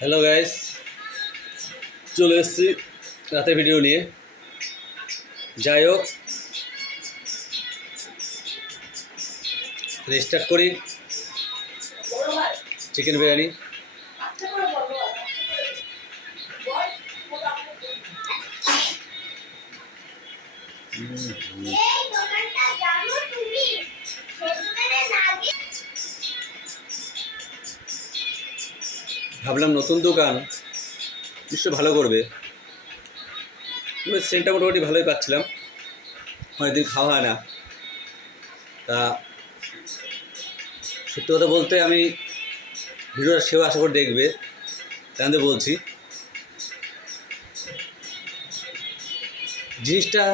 Hello guys চলে এসেছি রাতের ভিডিও নিয়ে। যাই হোক স্টার্ট করি। চিকেন বিরিয়ানি। এই ভাবলাম নতুন দোকান নিশ্চয় ভালো করবে। সেন্টটা মোটামুটি ভালোই পাচ্ছিলাম। অনেকদিন খাওয়া হয় না। তা সত্যি কথা বলতে আমি ভিডিওটা সেও আশা করে দেখবে তাই বলছি। জিনিসটা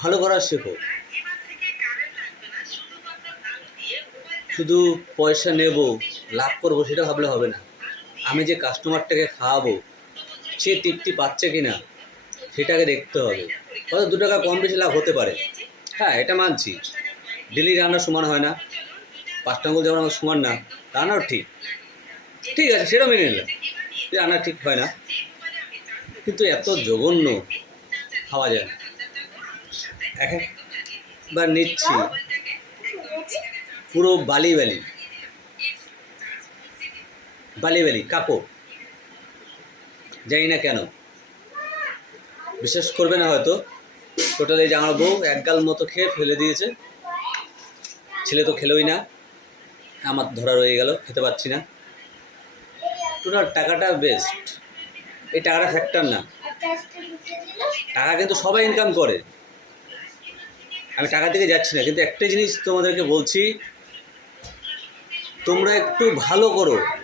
ভালো করার শেখো। শুধু পয়সা নেব, লাভ করব, সেটা ভাবলে হবে না। আমি যে কাস্টমারটাকে খাওয়াবো, সে তৃপ্তি পাচ্ছে কি না সেটাকে দেখতে হবে। হয়তো দু টাকা কম বেশি লাভ হতে পারে। হ্যাঁ এটা মানছি। ডেলি রান্না সমান হয় না। পাঁচটা আঙুল যেমন আমার সমান না, রান্নাও ঠিক। ঠিক আছে সেটা মেনে নিলাম। রান্না ঠিক হয় না। কিন্তু এত জঘন্য খাওয়া যায় না। এক একবার নিচ্ছি। পুরো বালি বালি। বালি বালি, কাপড়। জানি না কেন। বিশ্বাস করবে না হয়তো। টোটালি যে আমার বউ এক গাল মতো খেয়ে ফেলে দিয়েছে। ছেলে তো খেলোই না। আমার ধরা রয়ে গেল, খেতে পাচ্ছি না। টোটাল টাকাটা বেস্ট এই টাকাটা ফ্যাক্টর না। টাকা কিন্তু সবাই ইনকাম করে। আমি টাকা দিকে যাচ্ছি না, কিন্তু একটা জিনিস তোমাদেরকে বলছি, তোমরা একটু ভালো করো।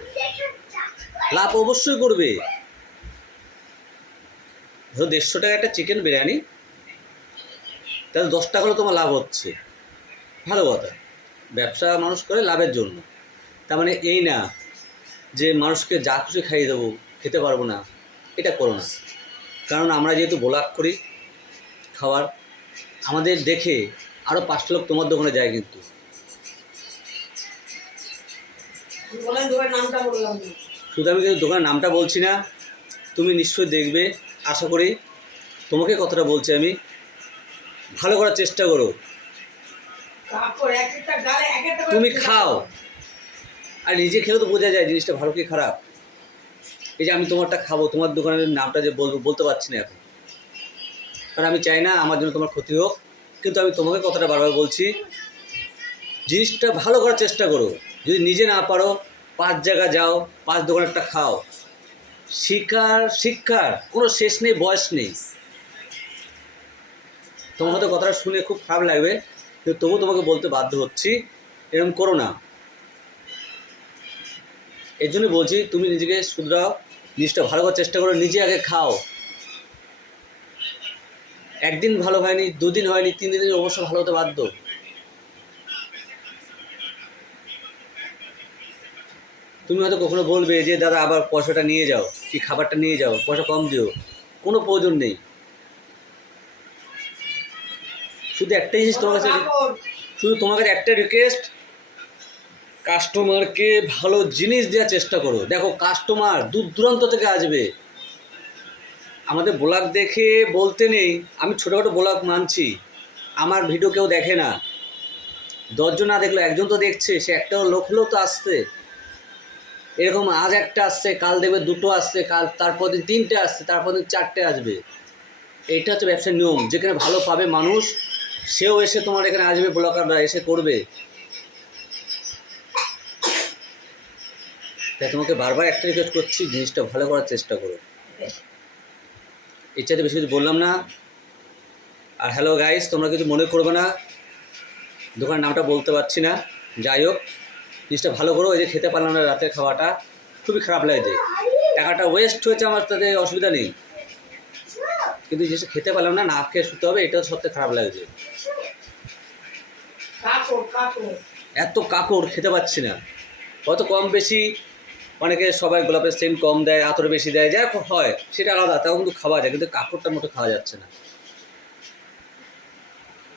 লাভ অবশ্যই করবে। ধরো দেড়শো টাকা একটা চিকেন বিরিয়ানি, তাহলে দশ টাকা তোমার লাভ হচ্ছে। ভালো কথা। ব্যবসা মানুষ করে লাভের জন্য। তার মানে এই না যে মানুষকে যা খুশি খাইয়ে দেবো, খেতে পারব না, এটা করো না। কারণ আমরা যেহেতু ব্লগ করি খাওয়ার, আমাদের দেখে আরও পাঁচটা লোক তোমার দোকানে যায় কিন্তু। নামটা বললাম শুধু আমি কিন্তু দোকানের নামটা বলছি না। তুমি নিশ্চয়ই দেখবে। আশা করি তোমাকে কথাটা বলছি আমি। ভালো করার চেষ্টা করো। তুমি খাও। আর নিজে খেলে তো বোঝা যায় জিনিসটা ভালো কি খারাপ। এই যে আমি তোমারটা খাব তোমার দোকানের নামটা যে বলব বলতে পারছি না এখন। কারণ আমি চাই না আমার জন্য তোমার ক্ষতি হোক। কিন্তু আমি তোমাকে কথাটা বারবার বলছি জিনিসটা ভালো করার চেষ্টা করো। যদি নিজে না পারো পাঁচ জায়গা যাও, পাঁচ দোকান একটা খাও। শিকার, শিক্ষার, কোনো শেষ নেই, বয়স নেই। তোমার হয়তো কথাটা শুনে খুব খারাপ লাগবে, কিন্তু তবু তোমাকে বলতে বাধ্য হচ্ছি, এরকম করো না। এর জন্য বলছি, তুমি নিজেকে শুধরাও, জিনিসটা ভালো করার চেষ্টা করো, নিজে আগে খাও। একদিন ভালো হয়নি, দুদিন হয়নি, তিন দিন অবশ্য ভালো হতে বাধ্য। তুমি হয়তো কখনো বলবে যে দাদা আবার পয়সাটা নিয়ে যাও কি খাবারটা নিয়ে যাও পয়সা কম দিও। কোনো প্রয়োজন নেই। শুধু একটাই জিনিস তোমার কাছে শুধু তোমার কাছে একটা রিকোয়েস্ট কাস্টমারকে ভালো জিনিস দেওয়ার চেষ্টা করো। দেখো কাস্টমার দূর দূরান্ত থেকে আসবে। আমাদের ব্লগ দেখে বলতে নেই আমি ছোটোখাটো ব্লগ মানছি। আমার ভিডিও কেউ দেখে না। দশজন না দেখল একজন তো দেখছে সে একটা লোক হলেও তো আসছে। এরকম আজ একটা আসছে, কাল দেখবে দুটো আসছে, কাল তারপর দিন তিনটে আসছে, তারপর দিন চারটে আসবে। এটা হচ্ছে ব্যবসার নিয়ম। যেখানে ভালো পাবে মানুষ, সেও এসে তোমার এখানে আসবে ব্লকাররা এসে করবে। তাই তোমাকে বারবার একটা রিকোয়েস্ট করছি, জিনিসটা ভালো করার চেষ্টা করো। চাইতে বেশি কিছু বললাম না। আর হ্যালো গাইস তোমরা কিছু মনে করবে না। দোকানের নামটা বলতে পারছি না। যাই হোক। জিনিসটা ভালো করো ওই যে খেতে পারলাম না রাতের খাওয়াটা খুবই খারাপ লাগছে টাকাটা ওয়েস্ট হয়েছে আমার তাতে অসুবিধা নেই। কিন্তু জিনিসটা খেতে পারলাম না না খেয়ে শুতে হবে এটাও সবথেকে খারাপ লাগছে এত কাপড় খেতে পাচ্ছি না। হয়তো কম বেশি অনেকে সবাই গোলাপের সেন্ট কম দেয় আতর বেশি দেয় যা হয় সেটা আলাদা তাও কিন্তু খাওয়া যায় কিন্তু কাপড়টা মোটো খাওয়া যাচ্ছে না।